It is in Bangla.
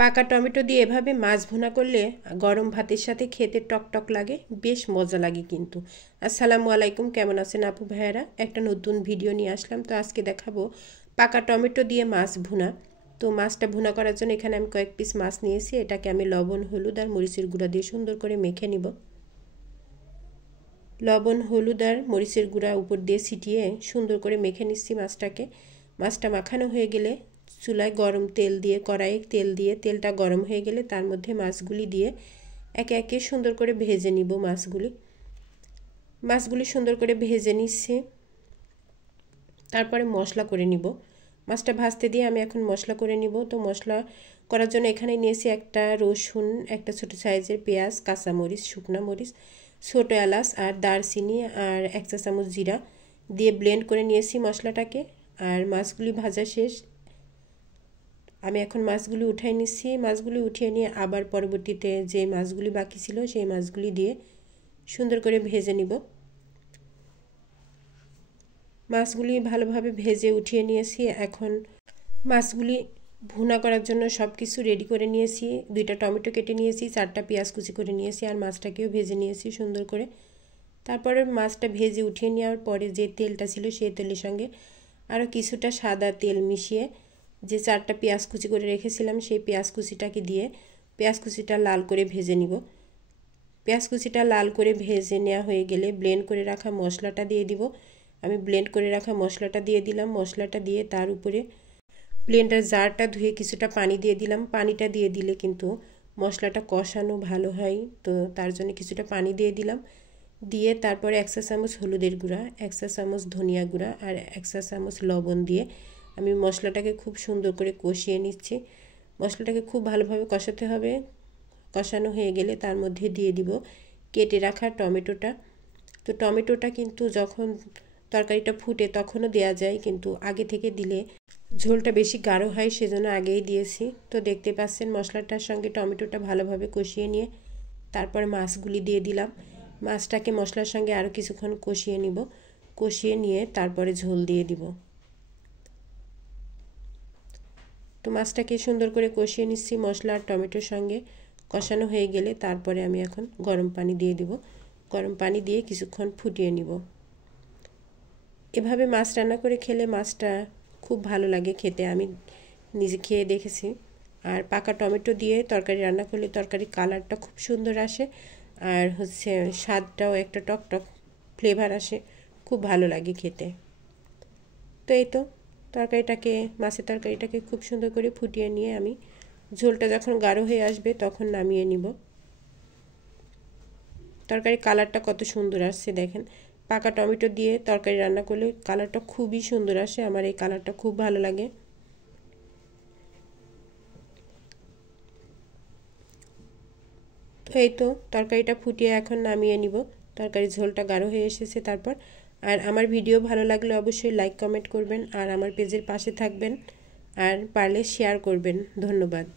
পাকা টমেটো দিয়ে এভাবে মাছ ভুনা করলে গরম ভাতের সাথে খেতে টকটক লাগে, বেশ মজা লাগে কিন্তু। আসসালামু আলাইকুম, কেমন আছেন আপু ভাইয়ারা? একটা নতুন ভিডিও নিয়ে আসলাম। তো আজকে দেখাবো পাকা টমেটো দিয়ে মাছ ভুনা। তো মাছটা ভুনা করার জন্য এখানে আমি কয়েক পিস মাছ নিয়েছি। এটাকে আমি লবণ, হলুদ আর মরিচের গুঁড়া দিয়ে সুন্দর করে মেখে নিব। লবণ, হলুদ আর মরিচের গুঁড়া উপর দিয়ে ছিটিয়ে সুন্দর করে মেখে নিচ্ছি মাছটাকে। মাছটা মাখানো হয়ে গেলে চুলায় গরম তেল দিয়ে, কড়াইয়ে তেল দিয়ে, তেলটা গরম হয়ে গেলে তার মধ্যে মাছগুলি দিয়ে একে একে সুন্দর করে ভেজে নিব। মাছগুলি সুন্দর করে ভেজে নিচ্ছি। তারপরে মশলা করে নিব। মাছটা ভাজতে দিয়ে আমি এখন মশলা করে নিব। তো মশলা করার জন্য এখানে নিয়েছি একটা রসুন, একটা ছোটো সাইজের পেঁয়াজ, কাঁচামরিচ, শুকনা মরিচ, ছোটো এলাচ আর দারচিনি আর 1 চা চামচ জিরা দিয়ে ব্লেন্ড করে নিয়েছি মশলাটাকে। আর মাছগুলি ভাজা শেষ। আমি এখন মাছগুলি উঠাই নিচ্ছি। মাছগুলি উঠিয়ে নিয়ে আবার পরবর্তীতে যে মাছগুলি বাকি ছিল সেই মাছগুলি দিয়ে সুন্দর করে ভেজে নিব। মাছগুলি ভালোভাবে ভেজে উঠিয়ে নিয়েছি। এখন মাছগুলি ভুনা করার জন্য সব কিছু রেডি করে নিয়েছি। 2টা টমেটো কেটে নিয়েছি, 4টা পেঁয়াজ কুচি করে নিয়েছি আর মাছটাকেও ভেজে নিয়েছি সুন্দর করে। তারপরে মাছটা ভেজে উঠিয়ে নেওয়ার পরে যে তেলটা ছিল সেই তেলের সঙ্গে আরও কিছুটা সাদা তেল মিশিয়ে যে 4টা পেঁয়াজ কুচি করে রেখেছিলাম সেই পেঁয়াজ কুচিটাকে দিয়ে পেঁয়াজ কুচিটা লাল করে ভেজে নিব। পেঁয়াজ কুচিটা লাল করে ভেজে নেওয়া হয়ে গেলে ব্লেন্ড করে রাখা মশলাটা দিয়ে দিব। আমি ব্লেন্ড করে রাখা মশলাটা দিয়ে দিলাম। মশলাটা দিয়ে তার উপরে ব্লেন্ডার জারটা ধুয়ে কিছুটা পানি দিয়ে দিলাম। পানিটা দিয়ে দিলে কিন্তু মশলাটা কষানো ভালো হয়, তো তার জন্য কিছুটা পানি দিয়ে দিলাম। দিয়ে তারপরে 1 চা চামচ হলুদের গুঁড়া, 1 চা চামচ ধনিয়া গুঁড়া আর 1 চা চামচ লবণ দিয়ে আমি মশলাটাকে খুব সুন্দর করে কষিয়ে নিচ্ছি। মশলাটাকে খুব ভালোভাবে কষাতে হবে। কষানো হয়ে গেলে তার মধ্যে দিয়ে দিব কেটে রাখা টমেটোটা। তো টমেটোটা কিন্তু যখন তরকারিটা ফুটে তখনও দেয়া যায়, কিন্তু আগে থেকে দিলে ঝোলটা বেশি গাঢ় হয়, সেজন্য আগেই দিয়েছি। তো দেখতে পাচ্ছেন মশলাটার সঙ্গে টমেটোটা ভালোভাবে কষিয়ে নিয়ে তারপর মাছগুলি দিয়ে দিলাম। মাছটাকে মশলার সঙ্গে আরও কিছুক্ষণ কষিয়ে নিব। কষিয়ে নিয়ে তারপরে ঝোল দিয়ে দিব। তো মাছটাকে সুন্দর করে কষিয়ে নিচ্ছি মশলা আর টমেটোর সঙ্গে। কষানো হয়ে গেলে তারপরে আমি এখন গরম পানি দিয়ে দিব। গরম পানি দিয়ে কিছুক্ষণ ফুটিয়ে নিব। এভাবে মাছ রান্না করে খেলে মাছটা খুব ভালো লাগে খেতে, আমি নিজে খেয়ে দেখেছি। আর পাকা টমেটো দিয়ে তরকারি রান্না করলে তরকারির কালারটা খুব সুন্দর আসে, আর স্বাদটাও একটা টকটক ফ্লেভার আসে, খুব ভালো লাগে খেতে। তো এই তো মাছের তরকারিটাকে খুব সুন্দর করে ফুটিয়ে নিয়ে আমি ঝোলটা যখন গাঢ় হয়ে আসবে তখন নামিয়ে নিব। তরকারির কালারটা কত সুন্দর আসছে দেখেন। পাকা টমেটো দিয়ে তরকারি রান্না করলে কালারটা খুবই সুন্দর আসে, আমার এই কালারটা খুব ভালো লাগে। তো এই তো তরকারিটা ফুটিয়ে এখন নামিয়ে নিব। তরকারির ঝোলটা গাঢ় হয়ে এসেছে। তারপর আর আমার ভিডিও ভালো লাগলে অবশ্যই লাইক কমেন্ট করবেন আর আমার পেজের পাশে থাকবেন আর পারলে শেয়ার করবেন। ধন্যবাদ।